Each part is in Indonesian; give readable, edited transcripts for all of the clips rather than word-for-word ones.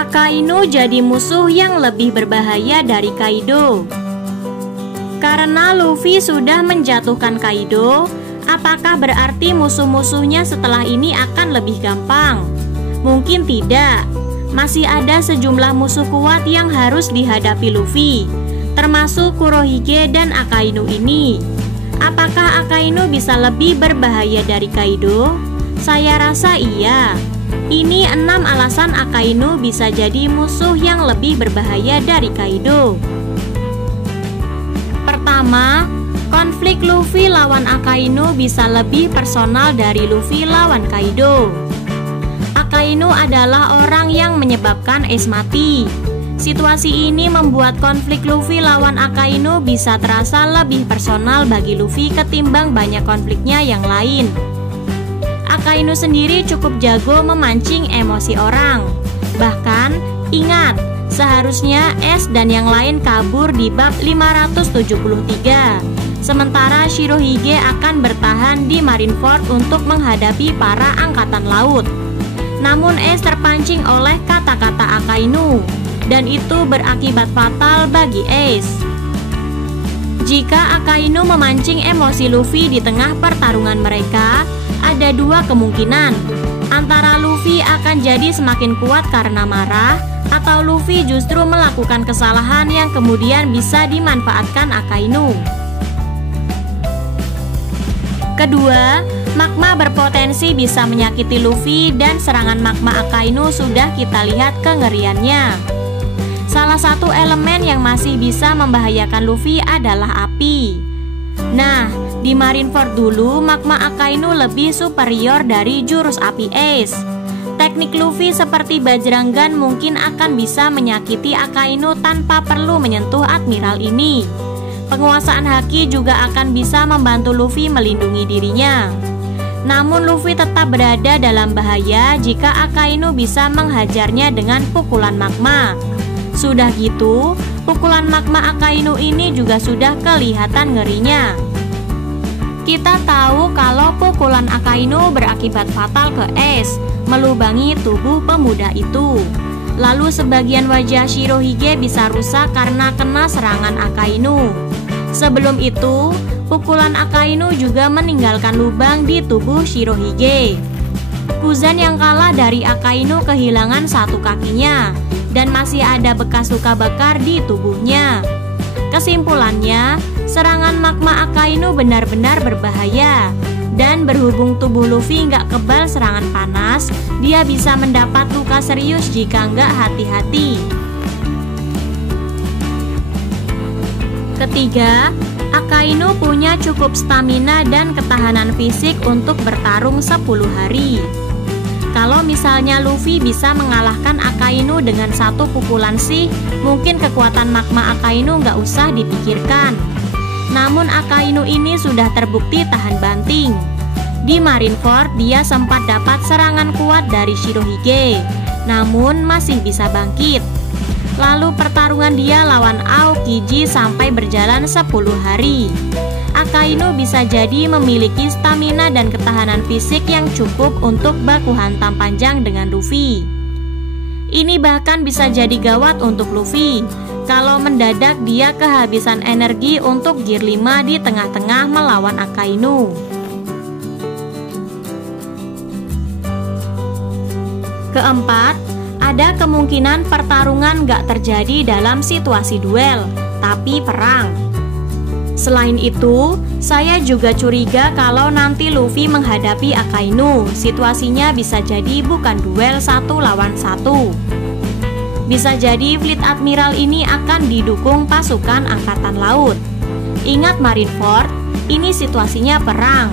Akainu jadi musuh yang lebih berbahaya dari Kaido. Karena Luffy sudah menjatuhkan Kaido, apakah berarti musuh-musuhnya setelah ini akan lebih gampang? Mungkin tidak. Masih ada sejumlah musuh kuat yang harus dihadapi Luffy, termasuk Kurohige dan Akainu ini. Apakah Akainu bisa lebih berbahaya dari Kaido? Saya rasa iya. Ini 6 alasan Akainu bisa jadi musuh yang lebih berbahaya dari Kaido. Pertama, konflik Luffy lawan Akainu bisa lebih personal dari Luffy lawan Kaido. Akainu adalah orang yang menyebabkan Ace mati. Situasi ini membuat konflik Luffy lawan Akainu bisa terasa lebih personal bagi Luffy ketimbang banyak konfliknya yang lain. Akainu sendiri cukup jago memancing emosi orang. Bahkan, ingat, seharusnya Ace dan yang lain kabur di bab 573. Sementara Shirohige akan bertahan di Marineford untuk menghadapi para angkatan laut. Namun Ace terpancing oleh kata-kata Akainu, dan itu berakibat fatal bagi Ace. Jika Akainu memancing emosi Luffy di tengah pertarungan mereka, ada 2 kemungkinan. Antara Luffy akan jadi semakin kuat karena marah, atau Luffy justru melakukan kesalahan yang kemudian bisa dimanfaatkan Akainu. Kedua, magma berpotensi bisa menyakiti Luffy dan serangan magma Akainu sudah kita lihat kengeriannya. Salah satu elemen yang masih bisa membahayakan Luffy adalah api. Nah, di Marineford dulu magma Akainu lebih superior dari jurus api Ace. Teknik Luffy seperti Bajrangan mungkin akan bisa menyakiti Akainu tanpa perlu menyentuh Admiral ini. Penguasaan Haki juga akan bisa membantu Luffy melindungi dirinya. Namun Luffy tetap berada dalam bahaya jika Akainu bisa menghajarnya dengan pukulan magma. Sudah gitu, pukulan magma Akainu ini juga sudah kelihatan ngerinya. Kita tahu kalau pukulan Akainu berakibat fatal ke Ace, melubangi tubuh pemuda itu. Lalu sebagian wajah Shirohige bisa rusak karena kena serangan Akainu. Sebelum itu, pukulan Akainu juga meninggalkan lubang di tubuh Shirohige. Kuzan yang kalah dari Akainu kehilangan 1 kakinya, dan masih ada bekas luka bakar di tubuhnya. Kesimpulannya, serangan magma Akainu benar-benar berbahaya. Dan berhubung tubuh Luffy nggak kebal serangan panas, dia bisa mendapat luka serius jika nggak hati-hati. Ketiga, Akainu punya cukup stamina dan ketahanan fisik untuk bertarung 10 hari. Kalau misalnya Luffy bisa mengalahkan Akainu dengan 1 pukulan sih, mungkin kekuatan magma Akainu nggak usah dipikirkan. Namun Akainu ini sudah terbukti tahan banting. Di Marineford dia sempat dapat serangan kuat dari Shirohige, namun masih bisa bangkit. Lalu pertarungan dia lawan Aokiji sampai berjalan 10 hari. Akainu bisa jadi memiliki stamina dan ketahanan fisik yang cukup untuk baku hantam panjang dengan Luffy. Ini bahkan bisa jadi gawat untuk Luffy kalau mendadak dia kehabisan energi untuk Gear 5 di tengah-tengah melawan Akainu. Keempat, ada kemungkinan pertarungan gak terjadi dalam situasi duel, tapi perang. Selain itu, saya juga curiga kalau nanti Luffy menghadapi Akainu, situasinya bisa jadi bukan duel 1 lawan 1. Bisa jadi Fleet Admiral ini akan didukung pasukan angkatan laut. Ingat Marineford, ini situasinya perang.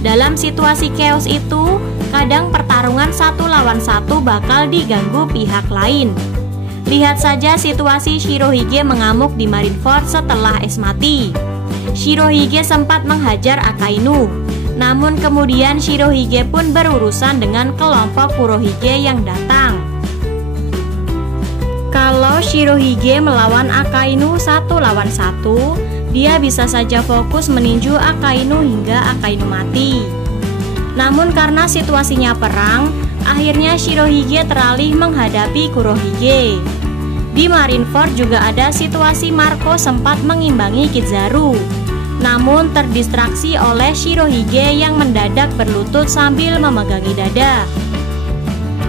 Dalam situasi chaos itu, kadang pertarungan 1 lawan 1 bakal diganggu pihak lain. Lihat saja situasi Shirohige mengamuk di Marineford setelah Ace mati. Shirohige sempat menghajar Akainu, namun kemudian Shirohige pun berurusan dengan kelompok Kurohige yang datang. Kalau Shirohige melawan Akainu 1 lawan 1, dia bisa saja fokus meninju Akainu hingga Akainu mati. Namun karena situasinya perang, Akhirnya Shirohige teralih menghadapi Kurohige. Di Marineford juga ada situasi Marco sempat mengimbangi Kizaru, namun terdistraksi oleh Shirohige yang mendadak berlutut sambil memegangi dada.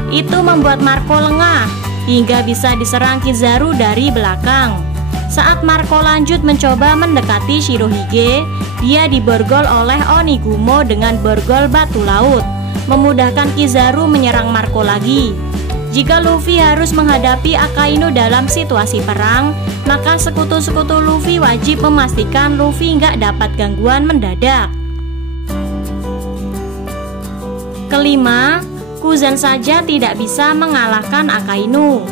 Itu membuat Marco lengah hingga bisa diserang Kizaru dari belakang. Saat Marco lanjut mencoba mendekati Shirohige, dia diborgol oleh Onigumo dengan borgol batu laut, memudahkan Kizaru menyerang Marco lagi. Jika Luffy harus menghadapi Akainu dalam situasi perang, maka sekutu-sekutu Luffy wajib memastikan Luffy nggak dapat gangguan mendadak. Kelima, Kuzan saja tidak bisa mengalahkan Akainu.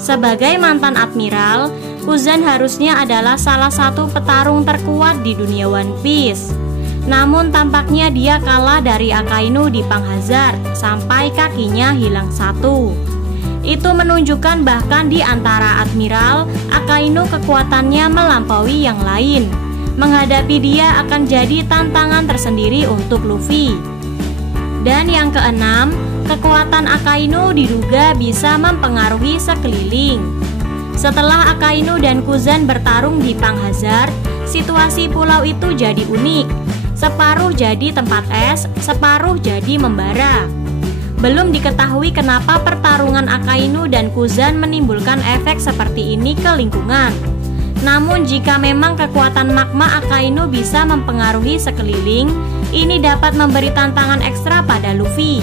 Sebagai mantan admiral, Kuzan harusnya adalah salah satu petarung terkuat di dunia One Piece. Namun tampaknya dia kalah dari Akainu di Panghazard sampai kakinya hilang satu. Itu menunjukkan bahkan di antara admiral, Akainu kekuatannya melampaui yang lain. Menghadapi dia akan jadi tantangan tersendiri untuk Luffy. Dan yang keenam, kekuatan Akainu diduga bisa mempengaruhi sekeliling. Setelah Akainu dan Kuzan bertarung di Panghazard, situasi pulau itu jadi unik. Separuh jadi tempat es, separuh jadi membara. Belum diketahui kenapa pertarungan Akainu dan Kuzan menimbulkan efek seperti ini ke lingkungan. Namun jika memang kekuatan magma Akainu bisa mempengaruhi sekeliling, ini dapat memberi tantangan ekstra pada Luffy.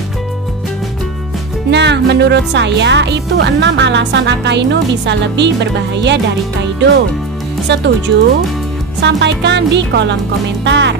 Nah, menurut saya itu 6 alasan Akainu bisa lebih berbahaya dari Kaido. Setuju? Sampaikan di kolom komentar.